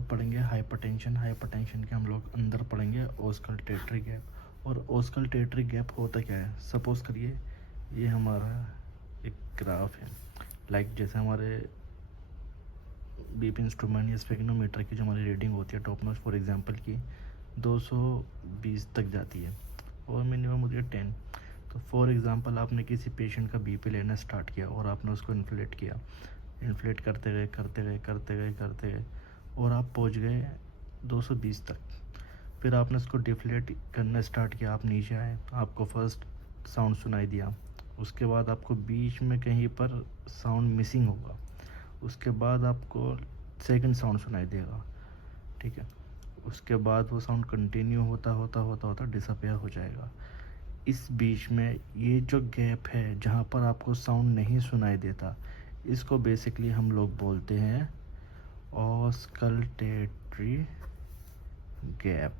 लोग पढ़ेंगे hypertension. Hypertension के हम लोग अंदर पढ़ेंगे ऑस्कल्टेटरी गैप। और ऑस्कल्टेटरी गैप होता क्या है, सपोज़ करिए ये हमारा एक ग्राफ है, लाइक जैसे हमारे बीपी इंस्ट्रूमेंट या स्फेग्नोमीटर की जो हमारी रीडिंग होती है टॉप नॉच फॉर एग्जांपल की 220 तक जाती है और मिनिमम होती है 10। तो फॉर एग्जांपल आपने किसी पेशेंट का बीपी लेना स्टार्ट किया और आपने उसको इन्फ्लेट किया, इन्फ्लेट करते गए और आप पहुंच गए 220 तक। फिर आपने उसको डिफ्लेट करना स्टार्ट किया, आप नीचे आए, आपको फर्स्ट साउंड सुनाई दिया, उसके बाद आपको बीच में कहीं पर साउंड मिसिंग होगा, उसके बाद आपको सेकंड साउंड सुनाई देगा, ठीक है। उसके बाद वो साउंड कंटिन्यू होता डिसअपेयर हो जाएगा। इस बीच में ये जो गैप है जहाँ पर आपको साउंड नहीं सुनाई देता, इसको बेसिकली हम लोग बोलते हैं ऑस्कल्टेटरी गैप।